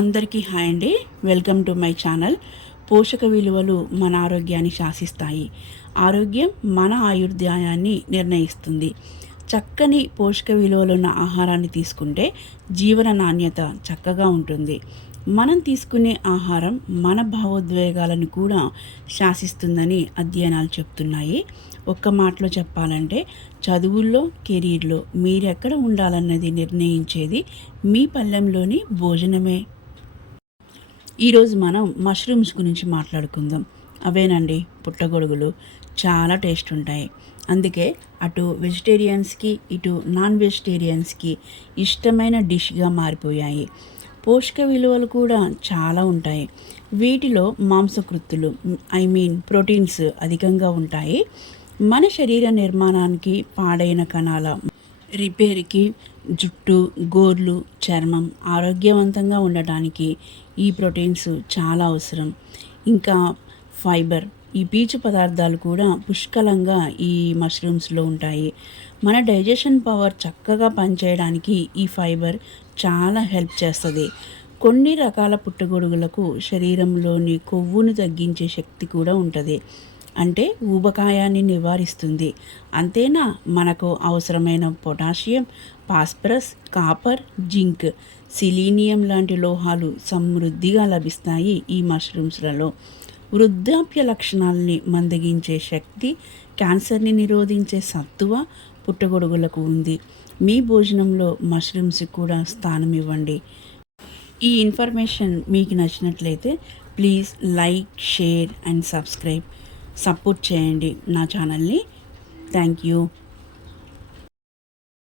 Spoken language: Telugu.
అందరికీ హాయ్ అండి. Welcome to my channel. పోషక విలువలు మన ఆరోగ్యాన్ని శాసిస్తాయి. ఆరోగ్యం మన ఆయుర్దాయాన్ని నిర్ణయిస్తుంది. చక్కని పోషక విలువలున్న ఆహారాన్ని తీసుకుంటే జీవన నాణ్యత చక్కగా ఉంటుంది. మనం తీసుకునే ఆహారం మన భావోద్వేగాలను కూడా శాసిస్తుందని అధ్యయనాలు చెప్తున్నాయి. ఒక్క మాటలో చెప్పాలంటే చదువుల్లో, కెరీర్లో మీరెక్కడ ఉండాలన్నది నిర్ణయించేది మీ పళ్ళెంలోని భోజనమే. ఈరోజు మనం మష్రూమ్స్ గురించి మాట్లాడుకుందాం. అవేనండి పుట్టగొడుగులు. చాలా టేస్ట్ ఉంటాయి. అందుకే అటు వెజిటేరియన్స్కి ఇటు నాన్ వెజిటేరియన్స్కి ఇష్టమైన డిష్గా మారిపోయాయి. పోషక విలువలు కూడా చాలా ఉంటాయి. వీటిలో మాంసకృత్తులు ప్రోటీన్స్ అధికంగా ఉంటాయి. మన శరీర నిర్మాణానికి, పాడైన కణాల రిపేర్కి, జుట్టు, గోర్లు, చర్మం ఆరోగ్యవంతంగా ఉండటానికి ఈ ప్రోటీన్స్ చాలా అవసరం. ఇంకా ఫైబర్, ఈ పీచు పదార్థాలు కూడా పుష్కలంగా ఈ మష్రూమ్స్లో ఉంటాయి. మన డైజెషన్ పవర్ చక్కగా పనిచేయడానికి ఈ ఫైబర్ చాలా హెల్ప్ చేస్తుంది. కొన్ని రకాల పుట్టగొడుగులకు శరీరంలోని కొవ్వును తగ్గించే శక్తి కూడా ఉంటుంది. అంటే ఊబకాయాన్ని నివారిస్తుంది. అంతేనా, మనకు అవసరమైన potassium, phosphorus, copper, zinc, selenium లాంటి లోహాలు సమృద్ధిగా లభిస్తాయి ఈ మష్రూమ్స్లలో. వృద్ధాప్య లక్షణాలని మందగించే శక్తి, క్యాన్సర్ని నిరోధించే సత్తువ పుట్టగొడుగులకు ఉంది. మీ భోజనంలో మష్రూమ్స్కి కూడా స్థానం ఇవ్వండి. ఈ ఇన్ఫర్మేషన్ మీకు నచ్చినట్లయితే please like, share and subscribe. Support చేయండి నా ఛానల్ని. Thank you.